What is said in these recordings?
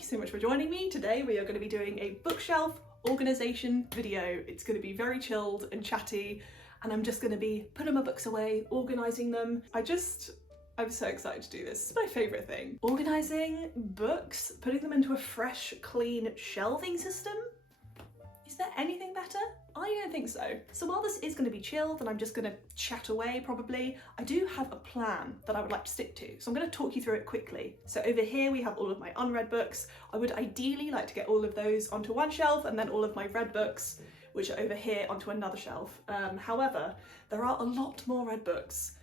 you so much for joining me. Today we are going to be doing a bookshelf organisation video. It's going to be very chilled and chatty, and I'm just going to be putting my books away, organising them. I'm so excited to do this. It's my favourite thing. Organising books, putting them into a fresh, clean shelving system. Is there anything better? I don't think so. So while this is going to be chilled and I'm just going to chat away probably, I do have a plan that I would like to stick to. So I'm going to talk you through it quickly. So over here we have all of my unread books. I would ideally like to get all of those onto one shelf and then all of my read books, which are over here, onto another shelf. However, there are a lot more read books.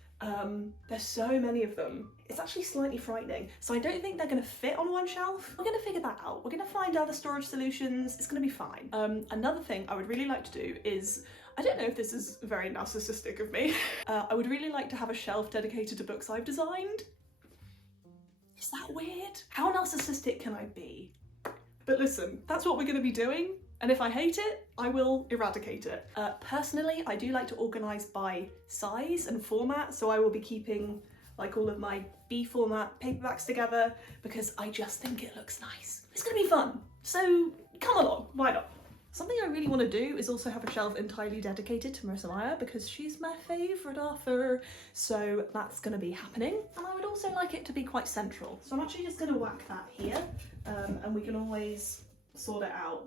There's so many of them. It's actually slightly frightening. So I don't think they're going to fit on one shelf. We're going to figure that out. We're going to find other storage solutions. It's going to be fine. Another thing I would really like to do is, I don't know if this is very narcissistic of me, I would really like to have a shelf dedicated to books I've designed. Is that weird? How narcissistic can I be? But listen, that's what we're going to be doing. And if I hate it, I will eradicate it. Personally, I do like to organise by size and format, so I will be keeping like all of my B format paperbacks together because I just think it looks nice. It's gonna be fun, so come along, why not? Something I really want to do is also have a shelf entirely dedicated to Marissa Meyer because she's my favourite author, so that's going to be happening. And I would also like it to be quite central, so I'm actually just going to whack that here, and we can always sort it out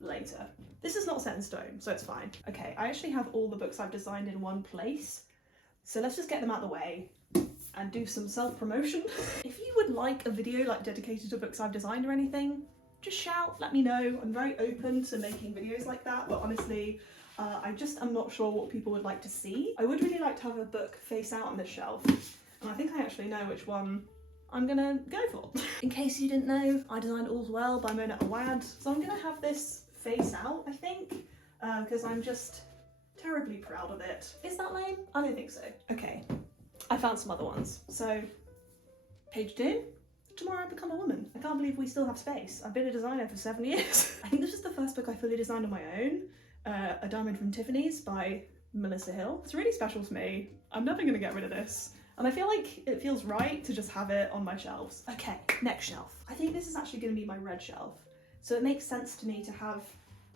later. This is not set in stone, so it's fine. Okay, I actually have all the books I've designed in one place, so let's just get them out of the way and do some self-promotion. If you would like a video like dedicated to books I've designed or anything, just shout, let me know. I'm very open to making videos like that, but honestly, I'm not sure what people would like to see. I would really like to have a book face out on this shelf, and I think I actually know which one I'm gonna go for. In case you didn't know, I designed All's Well by Mona Awad, so I'm gonna have this face out, I think, because I'm just terribly proud of it. Is that lame? I don't think so. Okay, I found some other ones. So, page 2. Tomorrow I become a woman. I can't believe we still have space. I've been a designer for 7 years. I think this is the first book I fully designed on my own. A Diamond from Tiffany's by Melissa Hill. It's really special to me. I'm never gonna get rid of this. And I feel like it feels right to just have it on my shelves. Okay, next shelf. I think this is actually gonna be my red shelf. So it makes sense to me to have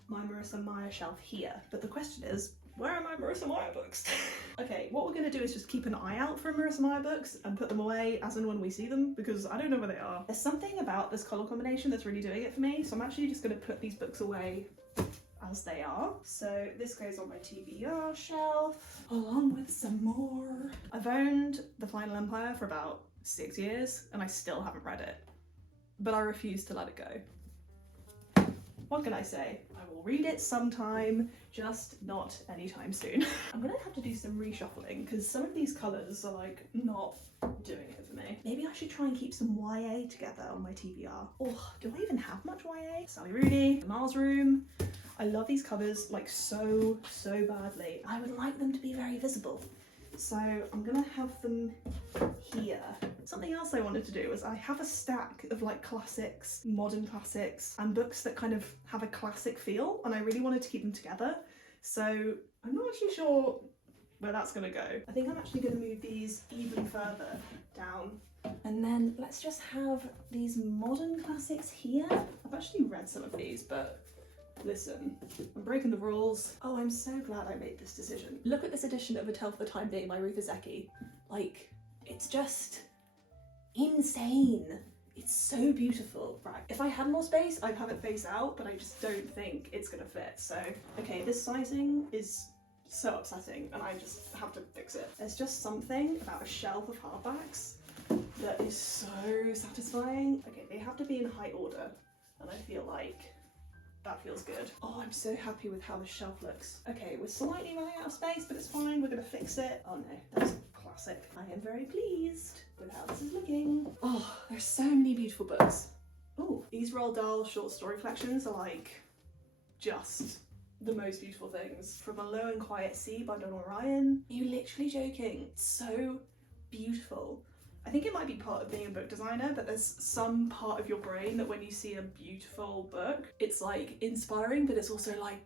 my Marissa Meyer shelf here. But the question is, where are my Marissa Meyer books? Okay, what we're gonna do is just keep an eye out for Marissa Meyer books and put them away as and when we see them, because I don't know where they are. There's something about this colour combination that's really doing it for me, so I'm actually just gonna put these books away as they are. So this goes on my TBR shelf, along with some more. I've owned The Final Empire for about 6 years, and I still haven't read it, but I refuse to let it go. What can I say? I will read it sometime, just not anytime soon. I'm gonna have to do some reshuffling because some of these colours are like not doing it for me. Maybe I should try and keep some YA together on my TBR. Oh, do I even have much YA? Sally Rooney, The Mars Room. I love these covers like so badly. I would like them to be very visible. So I'm gonna have them here. Something else I wanted to do is I have a stack of like classics, modern classics, and books that kind of have a classic feel, and I really wanted to keep them together. So I'm not actually sure where that's gonna go. I think I'm actually gonna move these even further down. And then let's just have these modern classics here. I've actually read some of these, but listen, I'm breaking the rules. Oh, I'm so glad I made this decision. Look at this edition of A Tale for the Time Being by Ruth Ozeki. Like, it's just insane. It's so beautiful. Right, if I had more space, I'd have it face out, but I just don't think it's gonna fit. So, okay, this sizing is so upsetting, and I just have to fix it. There's just something about a shelf of hardbacks that is so satisfying. Okay, they have to be in height order, and I feel like that feels good. Oh, I'm so happy with how this shelf looks. Okay, we're slightly running out of space, but it's fine. We're gonna fix it. Oh no, that's classic. I am very pleased with how this is looking. Oh, there's so many beautiful books. Oh, these Roald Dahl short story collections are like just the most beautiful things. From A Low and Quiet Sea by Donald Ryan. Are you literally joking? It's so beautiful. I think it might be part of being a book designer, but there's some part of your brain that when you see a beautiful book, it's like inspiring, but it's also like,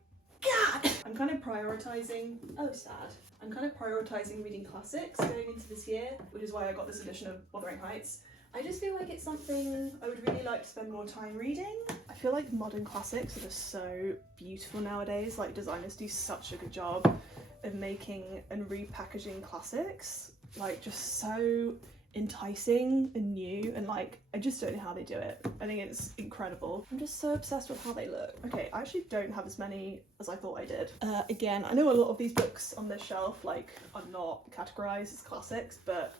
God! I'm kind of prioritizing, oh sad, I'm kind of prioritizing reading classics going into this year, which is why I got this edition of Wuthering Heights. I just feel like it's something I would really like to spend more time reading. I feel like modern classics are just so beautiful nowadays. Like, designers do such a good job of making and repackaging classics, like just so enticing and new, and like I just don't know how they do it. I think it's incredible. I'm just so obsessed with how they look. Okay, I actually don't have as many as I thought I did. Again, I know a lot of these books on this shelf like are not categorized as classics, but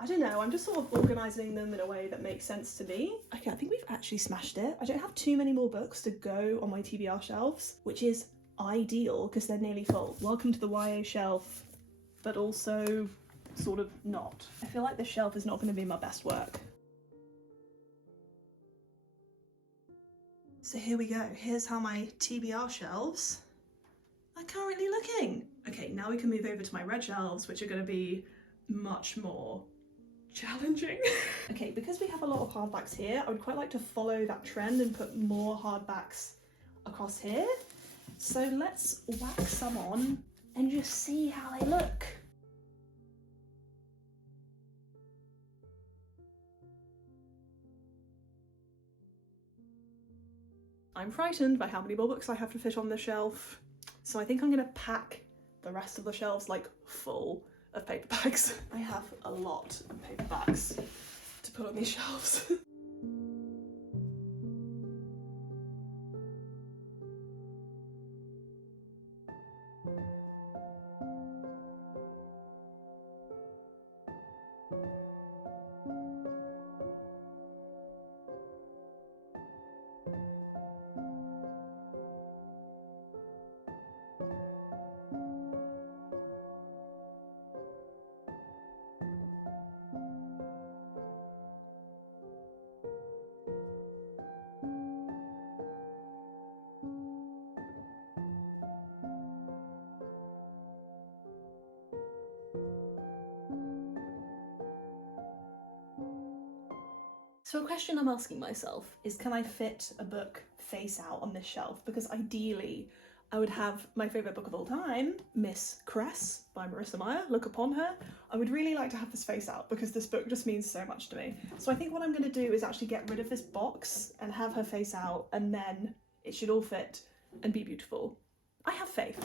I don't know, I'm just sort of organising them in a way that makes sense to me. Okay, I think we've actually smashed it. I don't have too many more books to go on my TBR shelves, which is ideal because they're nearly full. Welcome to the YA shelf, but also sort of not. I feel like this shelf is not going to be my best work. So here we go. Here's how my TBR shelves are currently looking. Okay, now we can move over to my red shelves, which are going to be much more challenging. Okay, because we have a lot of hardbacks here, I would quite like to follow that trend and put more hardbacks across here. So let's whack some on and just see how they look. I'm frightened by how many more books I have to fit on the shelf, so I think I'm gonna pack the rest of the shelves like full of paper bags. I have a lot of paper bags to put on these shelves. So a question I'm asking myself is, can I fit a book face out on this shelf? Because ideally I would have my favourite book of all time, Miss Cress by Marissa Meyer, Look Upon Her. I would really like to have this face out because this book just means so much to me. So I think what I'm going to do is actually get rid of this box and have her face out, and then it should all fit and be beautiful. I have faith.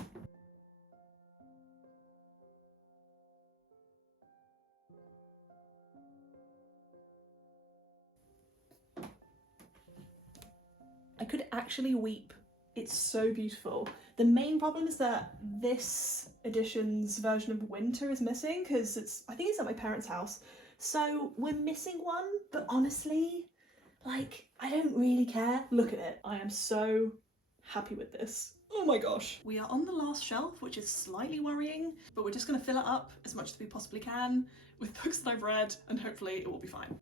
I could actually weep. It's so beautiful. The main problem is that this edition's version of Winter is missing because I think it's at my parents' house. So we're missing one, but honestly, like, I don't really care. Look at it. I am so happy with this. Oh my gosh. We are on the last shelf, which is slightly worrying, but we're just gonna fill it up as much as we possibly can with books that I've read, and hopefully it will be fine.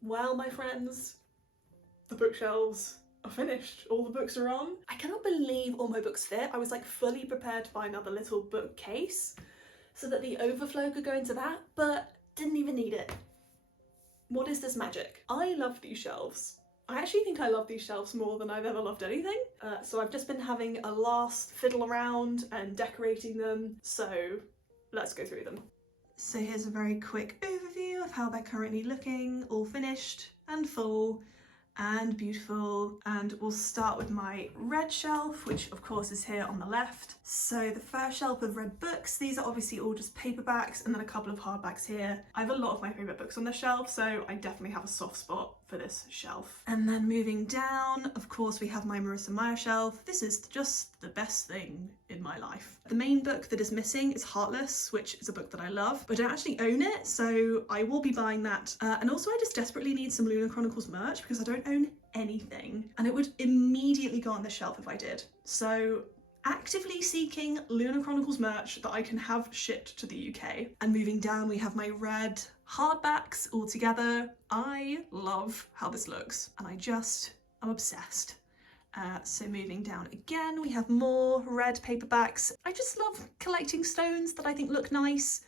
Well, my friends, the bookshelves are finished. All the books are on. I cannot believe all my books fit. I was like fully prepared to buy another little bookcase so that the overflow could go into that, but didn't even need it. What is this magic? I love these shelves. I actually think I love these shelves more than I've ever loved anything. So I've just been having a last fiddle around and decorating them. So let's go through them. So here's a very quick overview of how they're currently looking, all finished and full. and beautiful. And we'll start with my red shelf, which of course is here on the left. So the first shelf of red books, these are obviously all just paperbacks, and then a couple of hardbacks here. I have a lot of my favourite books on this shelf, so I definitely have a soft spot for this shelf. And then moving down, of course, we have my Marissa Meyer shelf. This is just the best thing in my life. The main book that is missing is Heartless, which is a book that I love, but I don't actually own it, so I will be buying that. And also I just desperately need some Lunar Chronicles merch because I don't own anything, and it would immediately go on the shelf if I did. So actively seeking Lunar Chronicles merch that I can have shipped to the UK. And moving down, we have my red hardbacks all together. I love how this looks, and I'm obsessed. So moving down again, we have more red paperbacks. I just love collecting stones that I think look nice,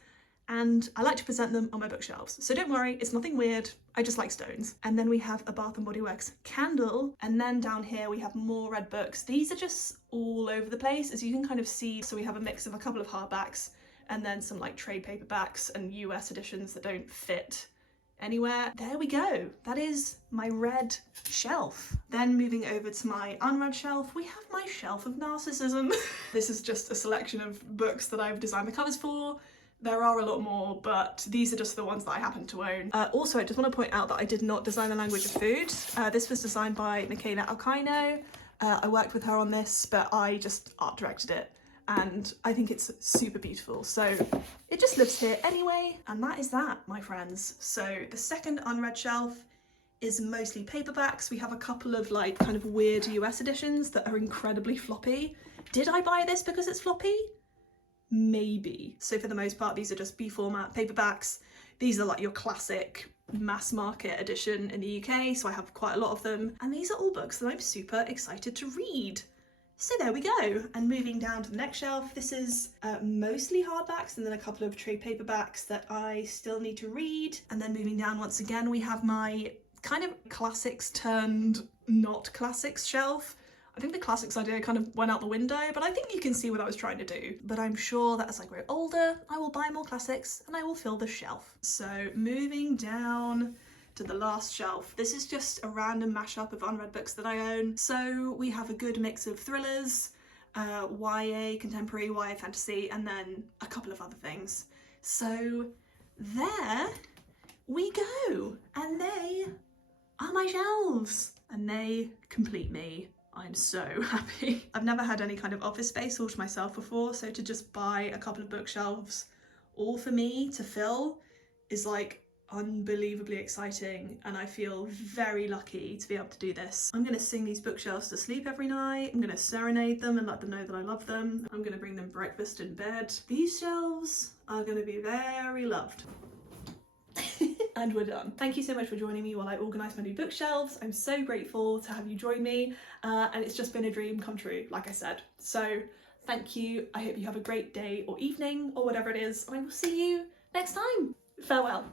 and I like to present them on my bookshelves. So don't worry, it's nothing weird, I just like stones. And then we have a Bath & Body Works candle, and then down here we have more red books. These are just all over the place, as you can kind of see. So we have a mix of a couple of hardbacks, and then some like trade paperbacks and US editions that don't fit anywhere. There we go. That is my red shelf. Then moving over to my unread shelf, we have my shelf of narcissism. This is just a selection of books that I've designed the covers for. There are a lot more, but these are just the ones that I happen to own. Also, I just want to point out that I did not design the language of food. This was designed by Michaela Alcaino. I worked with her on this, but I just art directed it, and I think it's super beautiful. So it just lives here anyway, and that is that, my friends. So the second unread shelf is mostly paperbacks. We have a couple of like kind of weird US editions that are incredibly floppy. Did I buy this because it's floppy? Maybe. So for the most part, these are just B format paperbacks. These are like your classic mass market edition in the UK, so I have quite a lot of them. And these are all books that I'm super excited to read. So there we go. And moving down to the next shelf, this is mostly hardbacks and then a couple of trade paperbacks that I still need to read. And then moving down once again, we have my kind of classics turned not classics shelf. I think the classics idea kind of went out the window, but I think you can see what I was trying to do. But I'm sure that as I grow older, I will buy more classics and I will fill the shelf. So moving down to the last shelf, this is just a random mashup of unread books that I own. So we have a good mix of thrillers, YA, contemporary, YA fantasy, and then a couple of other things. So there we go, and they are my shelves, and they complete me. I'm so happy. I've never had any kind of office space all to myself before, so to just buy a couple of bookshelves all for me to fill is like unbelievably exciting, and I feel very lucky to be able to do this. I'm gonna sing these bookshelves to sleep every night. I'm gonna serenade them and let them know that I love them. I'm gonna bring them breakfast in bed. These shelves are gonna be very loved. And we're done. Thank you so much for joining me while I organise my new bookshelves. I'm so grateful to have you join me, and it's just been a dream come true, like I said. So thank you. I hope you have a great day or evening or whatever it is, and I will see you next time. Farewell.